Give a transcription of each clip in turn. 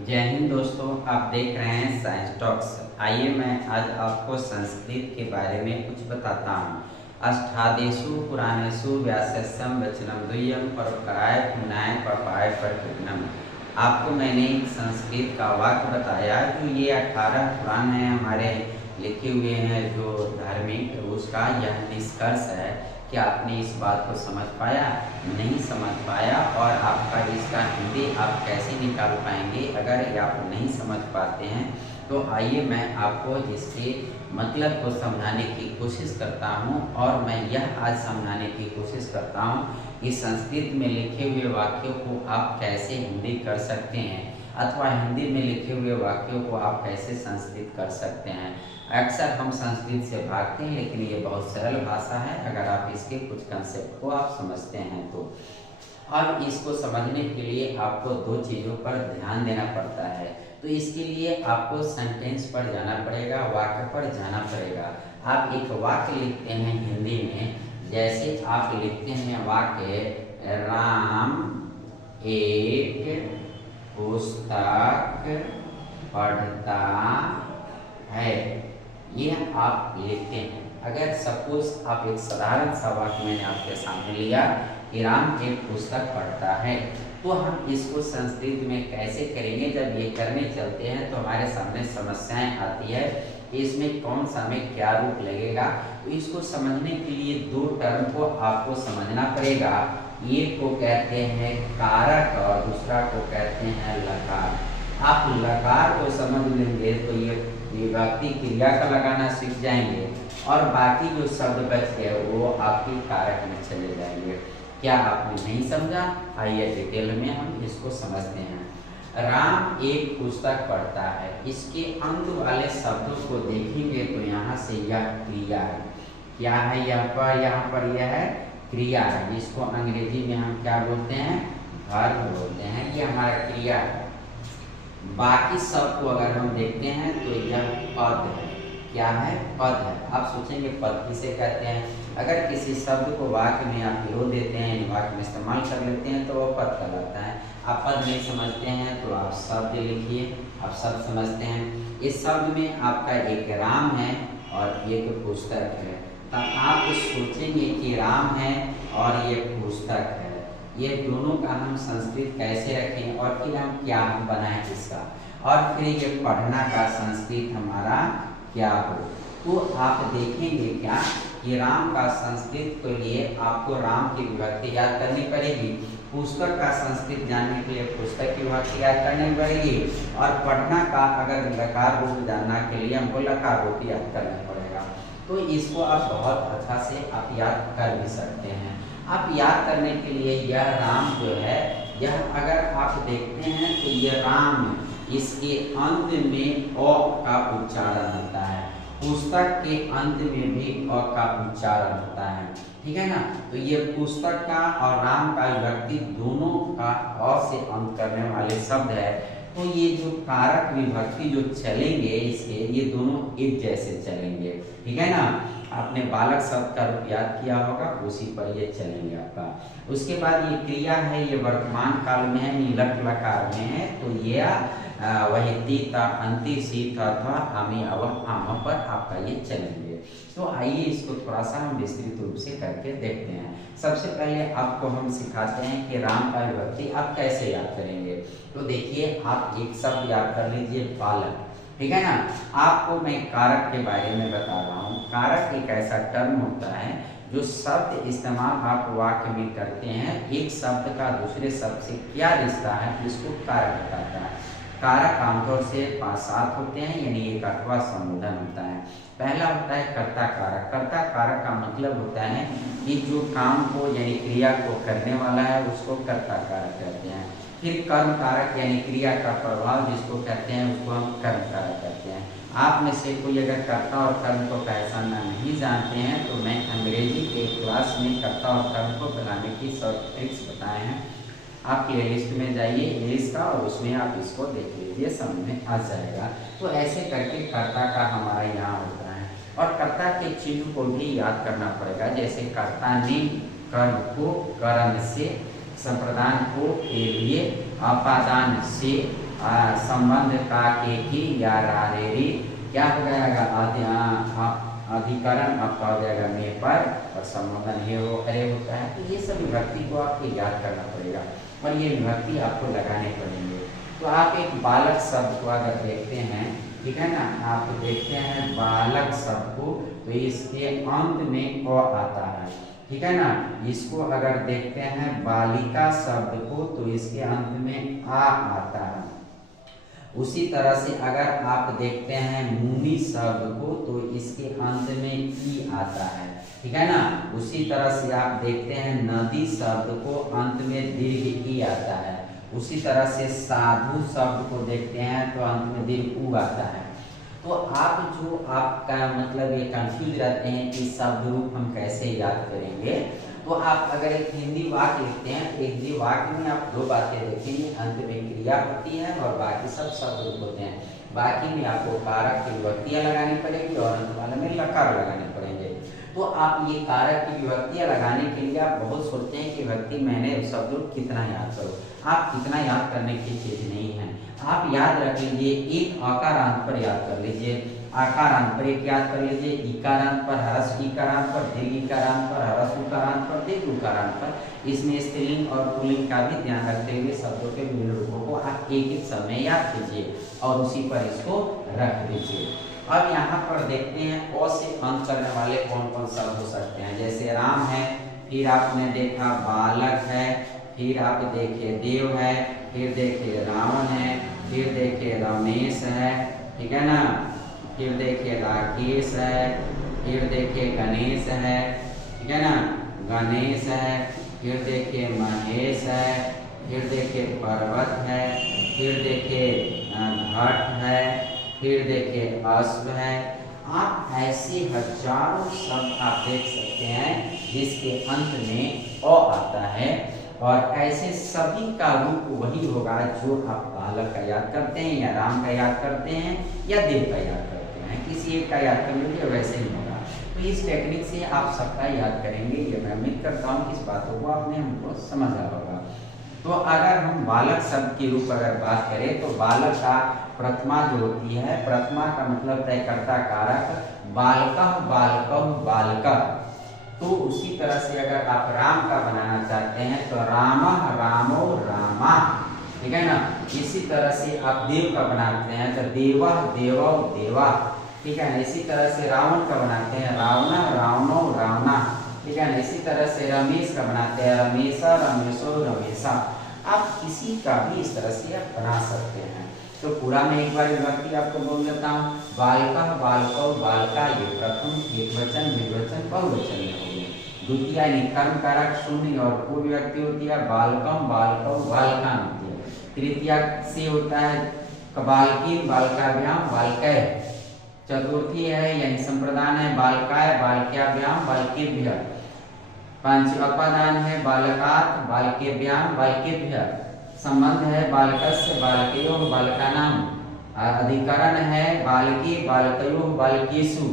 जय हिंद दोस्तों, आप देख रहे हैं साइंस टॉक्स। आइए मैं आज आपको संस्कृत के बारे में कुछ बताता हूँ। अष्टादेशु पुराणेषु व्यास्यम वचनम द्वय्यम परोपकाराय पुण्याय पपाय परकृतनम। आपको मैंने एक संस्कृत का वाक्य बताया जो ये 18 पुराण हैं हमारे लिखे हुए हैं जो धार्मिक, उसका यह निष्कर्ष है कि आपने इस बात को समझ पाया, नहीं समझ पाया, और आपका इसका हिंदी आप कैसे निकाल पाएंगे अगर आप नहीं समझ पाते हैं। तो आइए मैं आपको इसके मतलब को समझाने की कोशिश करता हूँ, और मैं यह आज समझाने की कोशिश करता हूँ कि संस्कृत में लिखे हुए वाक्यों को आप कैसे हिंदी कर सकते हैं, अथवा हिंदी में लिखे हुए वाक्यों को आप कैसे संस्कृत कर सकते हैं। अक्सर हम संस्कृत से भागते हैं, लेकिन ये बहुत सरल भाषा है अगर आप इसके कुछ कंसेप्ट को आप समझते हैं तो। अब इसको समझने के लिए आपको दो चीज़ों पर ध्यान देना पड़ता है। तो इसके लिए आपको सेंटेंस पर जाना पड़ेगा, वाक्य पर जाना पड़ेगा। आप एक वाक्य लिखते हैं हिंदी में, जैसे आप लिखते हैं वाक्य राम एक पुस्तक पढ़ता है, ये आप लिखते हैं। अगर सपोज आप एक साधारण सा वाक्य मैंने आपके सामने लिया कि राम एक पुस्तक पढ़ता है, तो हम इसको संस्कृत में कैसे करेंगे। जब ये करने चलते हैं तो हमारे सामने समस्याएं आती है कि इसमें कौन सा में क्या रूप लगेगा। तो इसको समझने के लिए दो टर्म को आपको समझना पड़ेगा। एक को कहते हैं कारक और दूसरा को कहते हैं लकार। आप लकार को समझ लेंगे तो ये विभक्ति क्रिया का लगाना सीख जाएंगे, और बाकी जो शब्द बच गए वो आपकी कारक में चले जाएंगे। क्या आपने नहीं समझा? आइए डिटेल में हम इसको समझते हैं। राम एक पुस्तक पढ़ता है, इसके अंत वाले शब्दों को देखेंगे तो यहाँ से यह क्रिया है। क्या है यहाँ पर यह है क्रिया है, जिसको अंग्रेजी में हम क्या बोलते हैं, वर्ब बोलते हैं। ये हमारा क्रिया है। बाकी सब को अगर हम देखते हैं तो यह पद है। क्या है? पद है। आप सोचेंगे पद किसे कहते हैं। अगर किसी शब्द को वाक्य में आप लो देते हैं, वाक्य में इस्तेमाल कर लेते हैं तो वो पद कहलाता है। आप पद नहीं समझते हैं तो आप शब्द लिखिए। आप शब्द समझते हैं, इस शब्द में आपका एक राम है और एक पुस्तक है। तब आप सोचेंगे कि राम है और ये पुस्तक है, ये दोनों का हम संस्कृत कैसे रखें और फिर हम क्या बनाएं इसका, और फिर ये पढ़ना का संस्कृत हमारा क्या हो। तो आप देखेंगे क्या कि राम का संस्कृत के लिए आपको राम की विभक्ति याद करनी पड़ेगी, पुस्तक का संस्कृत जानने के लिए पुस्तक की विभक्ति याद करनी पड़ेगी, और पढ़ना का अगर लकार रूप जानना के लिए हमको लकार रूप याद करना पड़ेगा। तो इसको आप बहुत अच्छा से आप याद कर भी सकते हैं। आप याद करने के लिए यह राम जो है, यह अगर आप देखते हैं तो यह राम, इसके अंत में अ का उच्चारण होता है, पुस्तक के अंत में भी अ का उच्चारण होता है, ठीक है ना। तो ये पुस्तक का और राम का विभक्ति दोनों का अ से अंत करने वाले शब्द है। तो ये जो कारक विभक्ति जो चलेंगे इसके, ये दोनों एक जैसे चलेंगे, ठीक है ना। आपने बालक शब्द का रूप याद किया होगा, उसी पर ये चलेंगे आपका। उसके बाद ये क्रिया है, ये वर्तमान काल में है, लट लकार में है, तो ये वही तीता अंति सीत अथवा हमें अव हम पर आपका ये चलेंगे। तो आइए इसको थोड़ा सा हम विस्तृत रूप से करके देखते हैं। सबसे पहले आपको हम सिखाते हैं कि राम का विभक्ति आप कैसे याद करेंगे। तो देखिए, आप एक शब्द याद कर लीजिए बालक, ठीक है ना। आपको मैं कारक के बारे में बता रहा हूँ। कारक एक ऐसा टर्म होता है जो शब्द इस्तेमाल आप वाक्य में करते हैं, एक शब्द का दूसरे शब्द से क्या रिश्ता है, इसको कारक बताता है। कारक आमतौर से 5-7 होते हैं, यानी एक अथवा संबोधन होता है। पहला होता है कर्ता कारक। कर्ता कारक का मतलब होता है कि जो काम को यानी क्रिया को करने वाला है उसको कर्ता कारक कहते हैं। फिर कर्म कारक यानी क्रिया का प्रभाव जिसको कहते हैं उसको हम कर्म कारक कहते हैं। आप में से कोई अगर कर्ता और कर्म को पहचानना नहीं जानते हैं तो मैं अंग्रेजी के क्लास में कर्ता और कर्म को बनाने की शॉर्ट ट्रिक्स बताए हैं। आप प्ले लिस्ट में जाइए इंग्लिश का और उसमें आप इसको देख लीजिए, समझ में आ जाएगा। तो ऐसे करके कर्ता का हमारा यहाँ होता है, और कर्ता के चिन्ह को भी याद करना पड़ेगा। जैसे कर्ता ने कर्म को कर्म से संप्रदान को के लिए अपादान से संबंध का के की या रारेरी क्या हो जाएगा अधिकरण आपका हो जाएगा में पर और संबोधन हे हो अरे होता है। तो ये सब विभक्ति को आपको याद करना पड़ेगा और ये विभक्ति आपको लगाने पड़ेंगे। तो आप एक बालक शब्द को अगर देखते हैं, ठीक है ना, आप देखते हैं बालक शब्द को तो इसके अंत में अ आता है, ठीक है ना। इसको अगर देखते हैं बालिका शब्द को तो इसके अंत में आ आता है। उसी तरह से अगर आप देखते हैं मुनि शब्द को तो इसके अंत में ई आता है, ठीक है ना। उसी तरह से आप देखते हैं नदी शब्द को अंत में दीर्घ ई आता है। उसी तरह से साधु शब्द को देखते हैं तो अंत में दीर्घ उ आता है। तो आप जो आपका मतलब ये कंफ्यूज रहते हैं कि शब्द रूप हम कैसे याद करेंगे, तो आप अगर एक हिंदी वाक्य लिखते हैं, एक हिंदी वाक्य में आप दो बातें देखेंगे, अंत में क्रिया होती है और बाकी सब शब्द रूप होते हैं। बाकी में आपको कारक की विभक्तियां लगानी पड़ेगी और अंत वाले में लकार लगाने पड़ेंगे। तो आप ये कारक की विभक्तियां लगाने के लिए आप बहुत सोचते हैं कि विभक्ति मैंने शब्द रूप कितना याद करो। आप कितना याद करने की चीज नहीं है। आप याद रख लीजिए, एक आकारांत पर याद कर लीजिए, आकारांत पर एक याद कर लीजिए, इकारांत पर हरस इकारांत पर, दीर्घ इकारांत पर, हरस उकारांत पर, दीर्घ उकारांत पर। इसमें स्त्रीलिंग और पुल्लिंग का भी ध्यान रखते हुए शब्दों के विभिन्न रूपों को आप एक एक समय याद कीजिए और उसी पर इसको रख दीजिए। अब यहाँ पर देखते हैं अ से अंत करने वाले कौन कौन शब्द हो सकते हैं। जैसे राम है, फिर आपने देखा बालक है, फिर आप देखिए देव है, फिर देखिए रावण है, फिर देखिए रमेश है, ठीक है ना, फिर देखिए राकेश है, फिर देखिए गणेश है, ठीक है ना, गणेश है, फिर देखिए महेश है, फिर देखिए पर्वत है, फिर देखिए घट है, फिर देखिए अश्व है। आप ऐसे हजारों शब्द आप देख सकते हैं जिसके अंत में अ आता है और ऐसे सभी का रूप वही होगा जो आप बालक का याद करते हैं या राम का याद करते हैं या देव का याद करते हैं। किसी एक का याद कर लीजिए, वैसे ही होगा। तो इस टेक्निक से आप सबका याद करेंगे, ये मैं उम्मीद करता हूँ कि इस बातों को आपने हमको समझा होगा। तो अगर हम बालक शब्द के रूप अगर बात करें तो बालक का प्रथमा जो होती है, प्रथमा का मतलब तयकर्ता कारक, बालकः बालकौ बालका। तो उसी तरह से अगर आप राम का बनाना चाहते हैं तो रामः रामो रामा, ठीक है ना। इसी तरह से आप देव का बनाते हैं तो देवः देवौ देवा, ठीक है ना। इसी तरह से रावण का बनाते हैं रावणः रावणो रावणा, ठीक है ना। इसी तरह से रमेश का बनाते हैं रमेशा रमेशो रमेशा। आप किसी का भी इस तरह से आप बना सकते हैं। तो पूरा मैं एक बार विभक्ति आपको बोल देता हूँ। बालका बालकौ बालका, ये प्रथम एक वचन द्विवचन बहुवचन में होगी। द्वितीय यानी कर्म कारक शून्य और पूर्व विभक्ति होती है बालकम बालकौ बालका होती है। तृतीय से होता है बालकीन बालकाभ्याम बालकै। चतुर्थी है यानी संप्रदान है बालकाय बालक्याभ्याम बालकेभ्य। पांच अपादान है बालकात् बालकेभ्याम बालकेभ्य। संबंध है बालकस्य बालकयोः बालकानां। अधिकरण है बालकी बालकयोः बालकेषु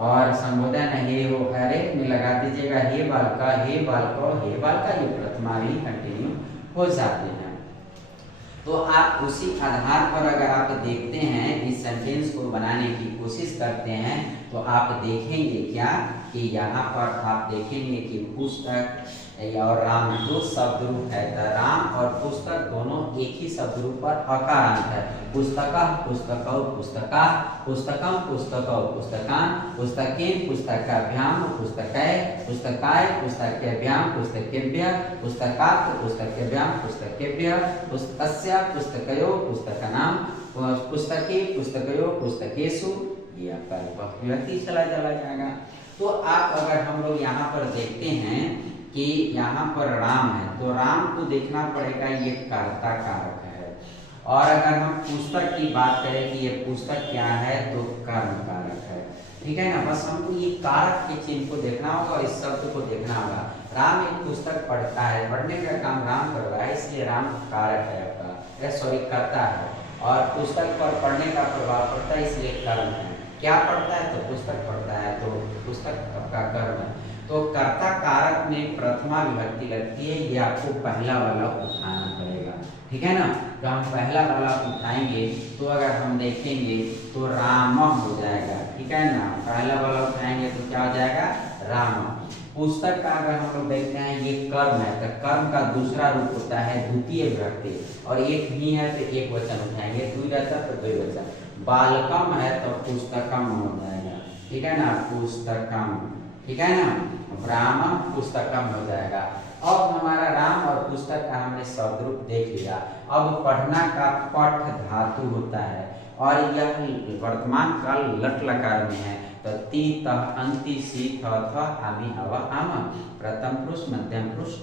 और संबोधन हे हो अरे में लगा दीजिएगा हे बालका हे बालको हे बालका, ये प्रथमा भी कंटिन्यू हो जाते हैं। तो आप उसी आधार पर अगर आप देखते हैं इस सेंटेंस को बनाने की कोशिश करते हैं तो आप देखेंगे क्या कि यहाँ पर आप देखेंगे कि पुस्तक और राम दो शब्द रूप है। तो राम और पुस्तक दोनों एक ही शब्द रूप पर अकारांत है। पुस्तकः पुस्तकौ पुस्तका, पुस्तकम पुस्तकौ पुस्तकान, पुस्तकेन पुस्तकाभ्याम पुस्तकै, पुस्तकाय पुस्तकेभ्याम पुस्तकेभ्यः, पुस्तकात् पुस्तकेभ्याम पुस्तकेभ्यः, पुस्तकस्य पुस्तकयोः पुस्तकानां, पुस्तके पुस्तकयोः पुस्तकेषु। ये आपका विभक्ति चला जाएगा। तो आप अगर हम लोग यहाँ पर देखते हैं कि यहाँ पर राम है तो राम को देखना पड़ेगा ये कर्ता कारक है। और अगर हम पुस्तक की बात करें कि ये पुस्तक क्या है तो कर्म कारक है, ठीक है ना। बस हमको ये कारक के चिन्ह को देखना होगा और इस शब्द को देखना होगा। राम एक पुस्तक पढ़ता है, पढ़ने का काम राम कर रहा है इसलिए राम कारक है आपका, सॉरी कर्ता है। और पुस्तक पर पढ़ने का प्रभाव पड़ता है इसलिए कर्म है। क्या पढ़ता है तो पुस्तक पढ़ता है तो पुस्तक आपका कर्म है। तो कर्ता कारक में प्रथमा विभक्ति लगती है, ये आपको पहला वाला उठाना पड़ेगा, ठीक है ना। तो हम पहला वाला उठाएंगे तो अगर हम देखेंगे तो राम हो जाएगा, ठीक है ना। पहला वाला उठाएंगे तो क्या हो जाएगा, राम। पुस्तक का अगर हम लोग देखते हैं ये कर्म है, तो कर्म का दूसरा रूप होता है द्वितीय विभक्ति, और एक ही है तो एक वचन उठाएंगे, दुई रहता तो द्विवचन। बालकम है तो पुस्तकम हो जाएगा, ठीक है ना, पुस्तकम, ठीक है ना। ब्राह्मण पुस्तकम हो जाएगा। अब हमारा राम और पुस्तक का हमने शब्द रूप देख लिया। अब पढ़ना का पठ धातु होता है और यह वर्तमान काल लट लकार में है, तो ती तह अंति सी थ थ आमी अव आम। प्रथम पुरुष, मध्यम पुरुष,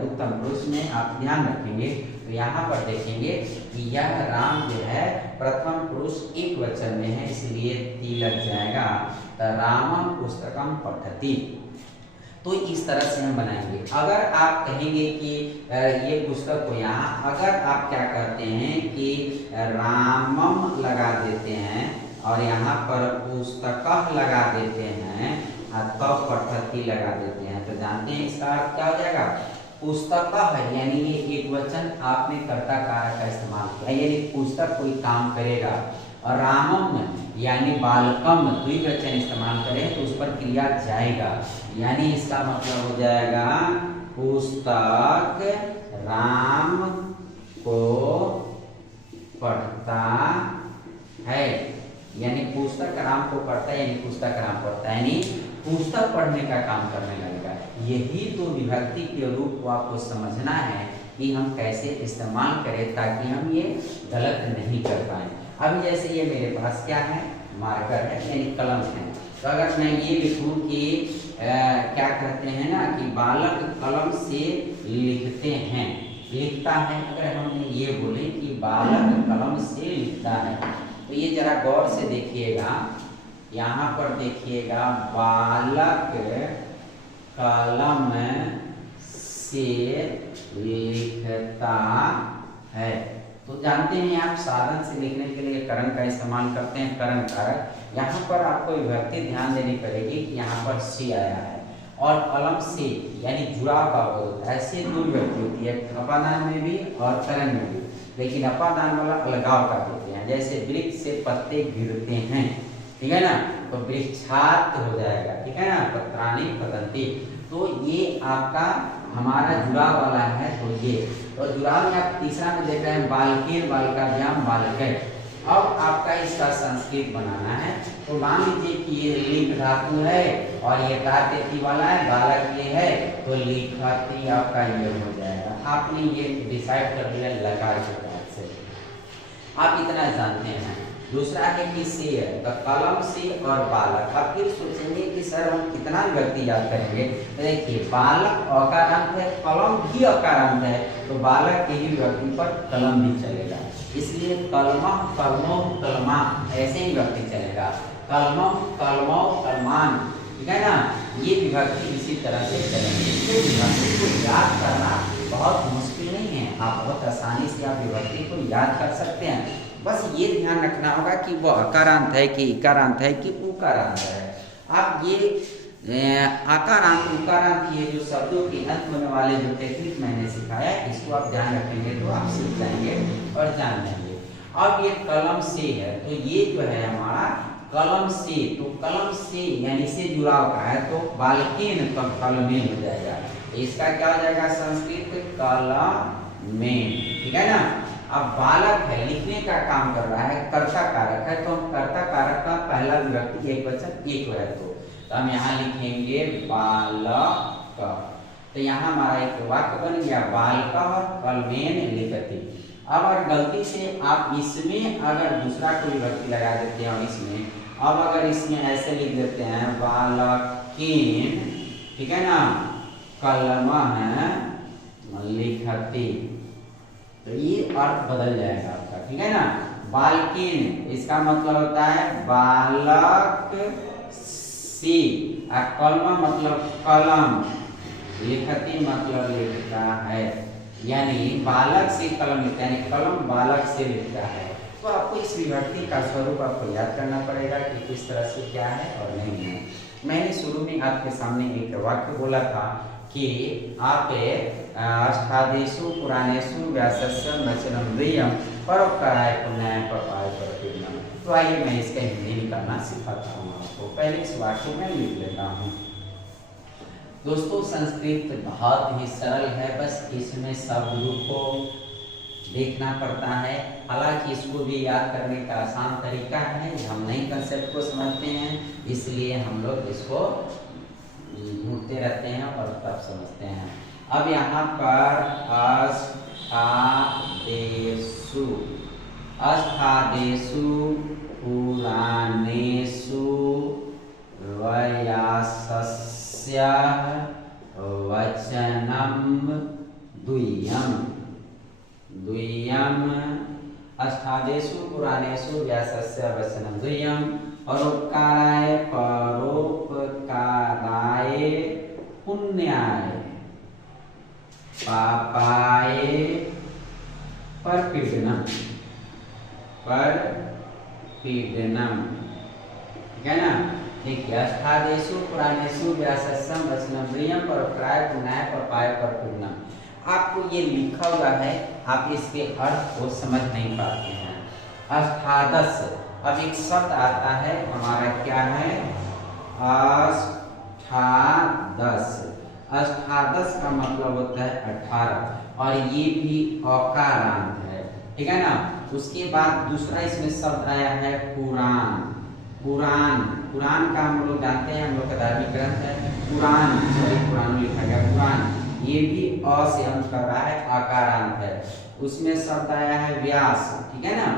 उत्तम पुरुष में आप ध्यान रखेंगे तो यहाँ पर देखेंगे कि यह राम जो है प्रथम पुरुष एक वचन में है, इसलिए ती लग जाएगा, तो रामम पुस्तकम पठति। तो इस तरह से हम बनाएंगे। अगर आप कहेंगे कि ये पुस्तक को यहाँ अगर आप क्या करते हैं कि रामम लगा देते हैं और यहाँ पर पुस्तक लगा देते हैं तब तो पठति लगा देते हैं, तो जानते हैं इसका अर्थ क्या हो जाएगा, पुस्तक है यानी ये एक वचन आपने कर्ता कारक का इस्तेमाल किया, यानी पुस्तक कोई काम करेगा। और रामम यानी बालकम द्विवचन इस्तेमाल करें तो उस पर क्रिया जाएगा, यानी इसका मतलब हो जाएगा पुस्तक राम को पढ़ता है, यानी पुस्तक राम को पढ़ता है, यानी पुस्तक राम पढ़ता है, यानी पुस्तक पढ़ने का काम करने लगेगा। यही तो विभक्ति के रूप को आपको समझना है कि हम कैसे इस्तेमाल करें ताकि हम ये गलत नहीं कर पाए। अभी जैसे ये मेरे पास क्या है, मार्कर है यानी कलम है, तो अगर मैं ये लिखूं कि क्या कहते हैं ना कि बालक कलम से लिखते हैं, लिखता है, अगर हम ये बोले कि बालक कलम से लिखता है, तो ये जरा गौर से देखिएगा, यहाँ पर देखिएगा बालक कलम से लिखता है। तो जानते हैं आप साधन से लिखने के लिए करण का इस्तेमाल करते हैं, करण कारक। यहाँ पर आपको विभक्ति ध्यान देनी पड़ेगी कि यहाँ पर से आया है और कलम से यानी जुड़ाव का बोध होता है, ऐसे दो विभक्ति होती है अपादान में भी और करण में भी, लेकिन अपादान वाला अलगाव का देते हैं, जैसे वृक्ष से पत्ते गिरते हैं, ठीक है ना, तो वृक्षात हो जाएगा, ठीक है ना, पत्राणि पतंती। तो ये आपका हमारा जुड़ाव वाला है, तो ये तो जुड़ाव में आप तीसरा में देख रहे हैं बालकेन बालकाभ्याम बालकै। अब आपका इसका संस्कृत बनाना है, तो मान लीजिए कि ये लिंग धातु है और ये कार्य वाला है, बालक ये है, तो लिखती आपका ये हो जाएगा। आपने ये डिसाइड कर लिया लकार के बाद से, आप इतना जानते हैं। दूसरा है कि से है, तो कलम से और बालक। अब फिर सोचेंगे कि सर हम कितना विभक्ति याद करेंगे, तो देखिए बालक अकारांत है, कलम भी अकारांत है, तो बालक की ही विभक्ति पर कलम भी चलेगा, इसलिए कलमा कलमो कलमा ऐसे ही विभक्ति चलेगा, कलमम कलमो कलमान, ठीक है ना। ये विभक्ति इसी तरह से चलेंगे। तो विभक्ति को याद करना बहुत मुश्किल नहीं है, आप बहुत आसानी से आप विभक्ति को याद कर सकते हैं। बस ये ध्यान रखना होगा कि वो अकारांत है कि इकारांत है कि उकारांत है। आप ये आकारांत उकारांत ये जो शब्दों के अंत होने वाले जो टेक्निक मैंने सिखाया इसको आप ध्यान रखेंगे तो आप सीख जाएंगे और जान लेंगे। अब ये कलम से है, तो ये जो है हमारा कलम से, तो कलम से यानी से जुड़ाव का है, तो बालकेन कलमेन हो जाएगा। इसका क्या हो जाएगा संस्कृत कलमेन, ठीक है ना। अब बालक है, लिखने का काम कर रहा है, कर्ता कारक है, तो हम कर्ता कारक का पहला विभक्ति एक वचन एक है, तो हम यहाँ लिखेंगे बालक। तो यहाँ हमारा एक वाक्य बन गया बालक और कलमेन लिखती। अब अगर गलती से आप इसमें अगर दूसरा कोई विभक्ति लगा देते हैं और इसमें, अब अगर इसमें ऐसे लिख देते हैं बालकेन, ठीक है ना, कलम लिखती, तो ये अर्थ बदल जाएगा आपका, ठीक है ना। बालकेन इसका मतलब होता है बालक से, कलम मतलब कलम, लिखती मतलब लिखता है, यानी बालक से कलम लिखता है, यानी कलम बालक से लिखता है। तो आपको इस विभक्ति का स्वरूप आपको याद करना पड़ेगा कि किस तरह से क्या है और नहीं है। मैंने शुरू में आपके सामने एक वाक्य बोला था कि आप अष्टादेशु पुराणेषु व्यासस्य वचनम द्वयम परोपकाराय पुण्याय पपाय परपीडनम। तो आइए मैं इसका हिंदी में करना सिखाता हूँ आपको। पहले इस वाक्य में लिख लेता हूँ। दोस्तों संस्कृत बहुत ही सरल है, बस इसमें शब्द रूप को देखना पड़ता है। हालांकि इसको भी याद करने का आसान तरीका है, हम नई कंसेप्ट को समझते हैं इसलिए हम लोग इसको ढूंढते रहते हैं और तब समझते हैं। अब यहाँ पर अष्टादेशु, अष्टादेशु पुराणेषु व्यासस्य वचनम द्वयम, द्वयम अष्टादेशु पुराणेषु व्यासस्य वचनम द्वयम परोपकाराय, परोपकाराय पुण्याय पापाय परपीडनम, परपीडनम। ठीक है ना। देखिए अष्टादेशु पुराणेषु व्यासस्य वचनम द्वयम परोपकाराय पुण्याय पापाय परपीडनम। आपको ये लिखा हुआ है, आप इसके अर्थ को समझ नहीं पाते हैं। अष्टादश, अब एक शब्द आता है हमारा, क्या है? अष्टादश। अष्टादश का मतलब होता है 18 और ये भी अकारांत है। ठीक है ना। उसके बाद दूसरा इसमें शब्द आया है पुराण। पुराण, पुराण का हम लोग जानते हैं, हम लोग का धार्मिक ग्रंथ है पुराण, पुराण लिखा गया पुराण। ये भी अ से अंत कर रहा है, आकारांत है। उसमें शब्द आया है व्यास। ठीक है ना।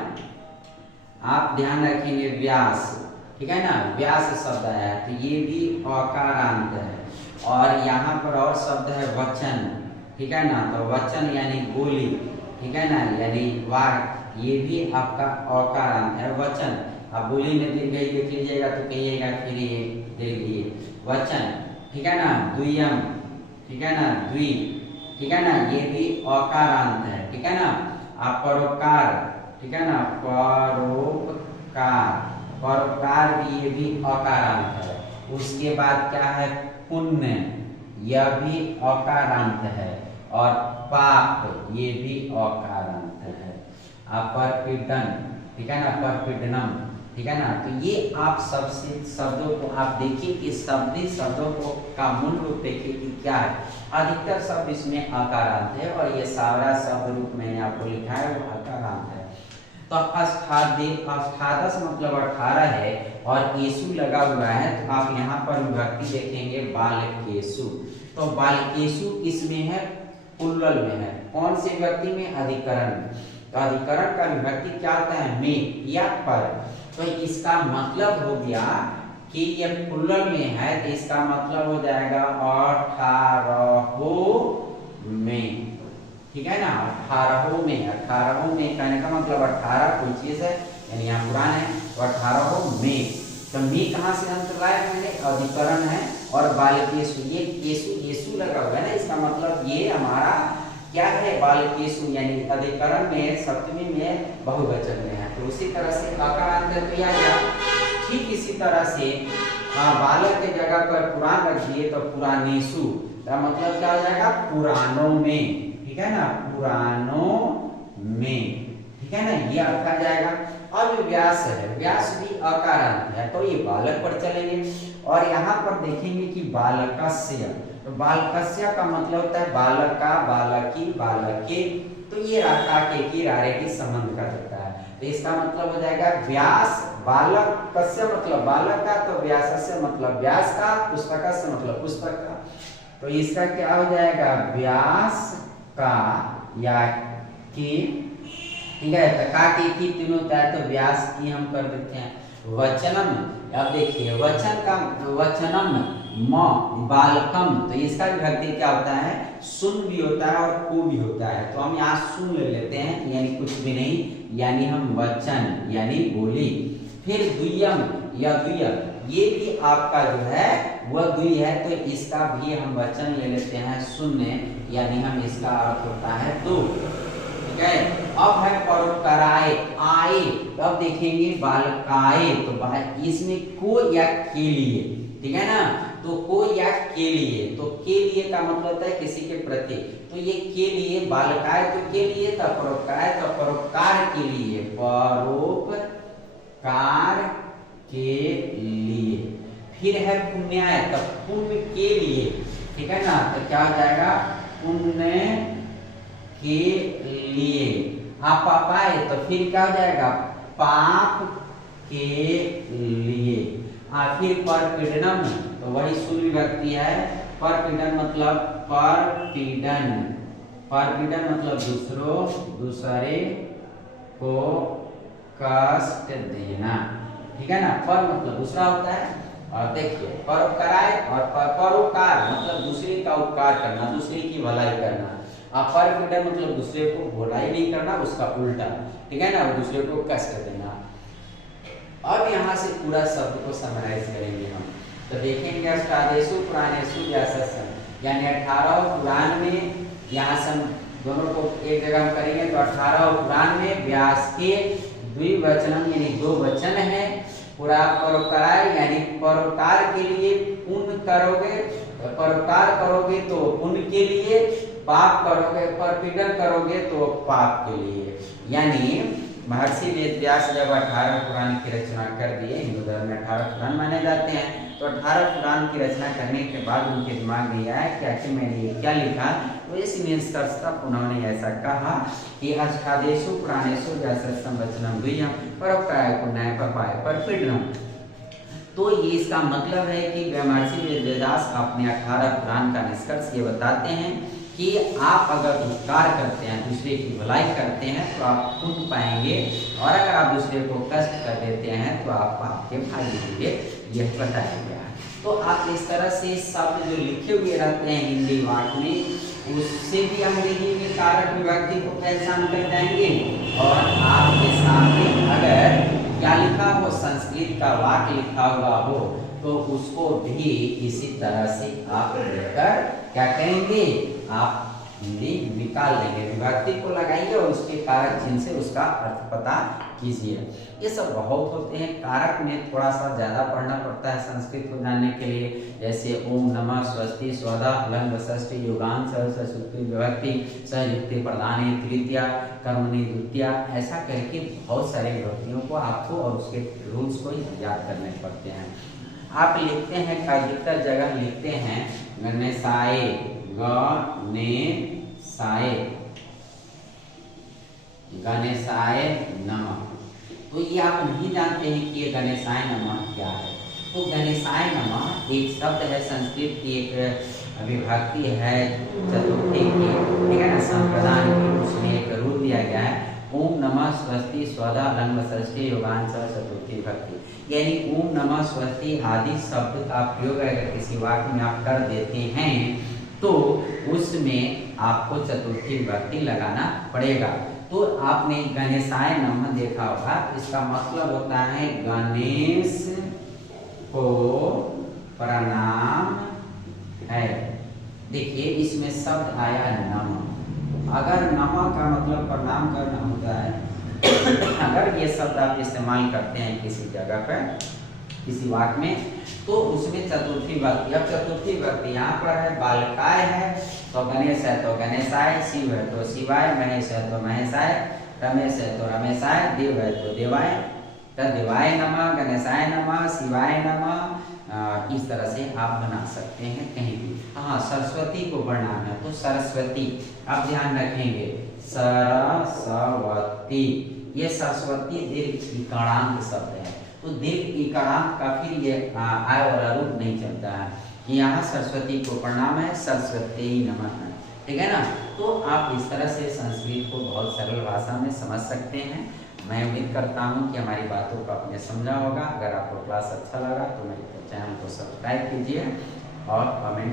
आप ध्यान रखेंगे व्यास। ठीक है ना। व्यास शब्द आया है तो ये भी अकारांत है। और यहाँ पर और शब्द है वचन। ठीक है ना। तो वचन यानी बोली। ठीक है ना, यानी वाक, ये भी आपका अकारांत है वचन। आप बोली में देख लीजिएगा तो कहिएगा फिर ये देखिए वचन। ठीक है ना। द्वयम, ठीक है ना, द्वि, ठीक है ना, ये भी अकारांत है। ठीक है ना। आप परोपकार, ठीक है ना, परोपकार, परोपकार भी ये भी अकारांत है। उसके बाद क्या है? पुण्य, यह भी अकारांत है। और पाप ये भी अकारांत है। परपीडन, ठीक है ना, परपीडनम। ठीक है ना। तो ये आप सबसे शब्दों को आप देखिए कि शब्दों को का मूल रूप देखिए कि क्या है। अधिकतर शब्द इसमें अकारांत है और ये सारा शब्द रूप मैंने आपको लिखा है वो अकारांत है। तो अष्टादश मतलब 18 है और केसु लगा हुआ है। तो आप यहाँ पर विभक्ति देखेंगे बालकेसु। तो बालकेसु किसमें है? पुल्लल में है। कौन सी विभक्ति में? अधिकरण। तो अधिकरण का विभक्ति क्या होता है? में या पर। तो इसका मतलब हो गया कि ये पुल्लल में है तो इसका मतलब हो जाएगा 18 में। ठीक है ना। 18 में, 18 में कहने का मतलब 18 कोई चीज है यानी यहाँ पुराण है तो 18 में। तो में कहाँ से अंत लाया मैंने? अधिकरण है। और बालकेसु, ये केसु येसु लगा हुआ है ना, इसका मतलब ये हमारा क्या है? बालकेसु यानी अधिकरण में सप्तमी में बहुवचन में है। तो उसी तरह से आकारांत है तो यह गया। ठीक इसी तरह से बालक के जगह पर पुराण रख दिए तो पुराणेषु का मतलब क्या हो जाएगा? पुराणों में। ठीक है ना, पुराणों में। ठीक है ना, ये अर्थ आ जाएगा। अब व्यास है, व्यास भी अकारांत है तो ये बालक पर चलेंगे। और यहाँ पर देखेंगे कि बालकस्य, तो बालकस्य का मतलब होता है बालक का, बालकी, बालके। तो ये राका के की रारे के संबंध का देता है। तो इसका मतलब हो जाएगा व्यास। बालकस्य मतलब बालक का, तो व्यासस्य मतलब व्यास का, पुस्तकस्य मतलब पुस्तक का। तो इसका क्या हो जाएगा? व्यास का या की। ठीक है। तो का की तीनों होता है तो व्यास की हम कर देते हैं। वचनम, अब देखिए वचन का वचनम म बालकम, तो इसका विभक्ति क्या होता है? सुन भी होता है और को भी होता है। तो हम यहाँ सुन ले लेते हैं यानी कुछ भी नहीं, यानी हम वचन यानी बोली। फिर द्वयम या द्वयम, ये भी आपका जो है वह द्वि है तो इसका भी हम वचन ले लेते हैं शून्य, यानी हम इसका अर्थ होता है दो। ठीक है। अब है परोपकाराय, आए, अब देखेंगे बालकाय, तो इसमें को या के लिए। ठीक है ना। तो को या के लिए, तो के लिए का मतलब होता है किसी के प्रति, तो ये के लिए, बालकाय तो के लिए था, परोपकार तो परोपकार के लिए, परोपकार के लिए। फिर है पुण्याय, तो पुण्य के लिए, ठीक है ना, तो क्या हो जाएगा पुण्य के लिए। आप पापाय तो फिर क्या हो जाएगा पाप के लिए। फिर परपीडनम तो वही शून्य विभक्ति है, परपीडन मतलब परपीडन, परपीडन मतलब दूसरे को कष्ट देना, ठीक है ना। पर मतलब दूसरा होता है, और देखिए परोपकाराय और परोपकार मतलब दूसरे का उपकार करना, दूसरे की भलाई करना। परपीडन मतलब दूसरे को भलाई नहीं करना, उसका उल्टा, ठीक है ना, दूसरे को कष्ट देना। अब यहाँ से पूरा शब्द को समराइज करेंगे हम, तो देखेंगे अष्टादेशु पुराणेशु व्यासस्यम, यानी 18 पुराण में, यहाँ से हम दोनों को एक जगह हम करेंगे तो 18 पुराण में व्यास के द्विवचनम यानी 2 वचन है। पूरा परोपकार यानी परोपकार के लिए, पुण्य करोगे परोपकार करोगे तो पुण्य के लिए, पाप करोगे परपीडन करोगे तो पाप के लिए। यानी महर्षि वेदव्यास जब 18 पुराण की रचना कर दिए, हिंदू धर्म में 18 पुराण माने जाते हैं, तो 18 पुराण की रचना करने के बाद उनके दिमाग में आया कि आखिर मैंने ये क्या लिखा, तो इस निष्कर्ष तक उन्होंने ऐसा कहा कि अष्टादेशु पुराणेशु व्यासस्यम वचनम द्वियम परोपकाराय पुण्याय पापाय परपीडनम। तो ये इसका मतलब है कि महर्षि वेदव्यास अपने 18 पुराण का निष्कर्ष ये बताते हैं कि आप अगर उपकार करते हैं, दूसरे की भलाई करते हैं तो आप पुण्य पाएंगे, और अगर आप दूसरे को कष्ट कर देते हैं तो आप पाप के भागी होंगे, यह बताया गया है। तो आप इस तरह से शब्द जो लिखे हुए रहते हैं हिंदी वाक्य में, उससे भी अंग्रेजी में कारक विभक्ति को पहचान कर जाएंगे। और आपके सामने अगर क्या लिखा हो, संस्कृत का वाक्य लिखा हुआ हो, तो उसको भी इसी तरह से आप लेकर क्या करेंगे, आप हिंदी निकाल लेंगे, विभक्ति को लगाएंगे और उसके कारक चिन्ह से उसका अर्थ पता कीजिए। ये सब बहुत होते हैं, कारक में थोड़ा सा ज्यादा पढ़ना पड़ता है संस्कृत को जानने के लिए, जैसे ओम नमः स्वस्ति स्वधा लंग षष्ठी योगांश ससुक्ति विभक्ति सहयुक्ति प्रधान तृतीया कर्मणि द्वितीया, ऐसा करके बहुत सारे विभक्तियों को आपको और उसके रूल्स को याद करने पड़ते हैं। आप लिखते हैं, अधिकतर जगह लिखते हैं गणेशाय, गणेशाय, गणेशाय नमः, तो ये आप नहीं जानते हैं कि ये गणेशाय नमः क्या है। तो गणेशाय नमः एक शब्द है, संस्कृत की एक विभक्ति है चतुर्थी की, ठीक है ना, संप्रदान की, उसमें एक रूप दिया गया है ओम नमः स्वस्ति स्वधा लंग षष्ठी योगांश चतुर्थी विभक्ति, यानी ओम नमः स्वस्ति आदि शब्द का प्रयोग अगर किसी वाक्य में आप कर देते हैं तो उसमें आपको चतुर्थी विभक्ति लगाना पड़ेगा। तो आपने गणेशाय नमः देखा होगा, इसका मतलब होता है गणेश को प्रणाम है। देखिए इसमें शब्द आया नमः, अगर नमः का मतलब प्रणाम करना होता है, अगर ये शब्द आप इस्तेमाल करते हैं किसी जगह पर किसी वाक्य में, तो उसमें चतुर्थी विभक्ति, अब चतुर्थी विभक्ति यहाँ पर है, बालकाय है तो गणेश है तो गणेशाय, शिव है तो शिवाय, महेश है तो महेशाय, रमेश है तो रमेशाय, देव है तो देवाय, तो देवाय नमः, गणेशाय नमः, शिवाय नमः, इस तरह से आप बना सकते हैं कहीं भी। हाँ, सरस्वती को प्रणाम है तो सरस्वती, आप ध्यान रखेंगे सरस्वती, ये सरस्वती दीर्घ इकारांत शब्द है, तो दीर्घ इकारांत का फिर ये आय वाला रूप नहीं चलता है, यहाँ सरस्वती को प्रणाम है, सरस्वती नमः, ठीक है ना। तो आप इस तरह से संस्कृत को बहुत सरल भाषा में समझ सकते हैं। मैं उम्मीद करता हूँ कि हमारी बातों को आपने समझा होगा। अगर आपको क्लास अच्छा लगा तो मेरे चैनल को सब्सक्राइब कीजिए और कमेंट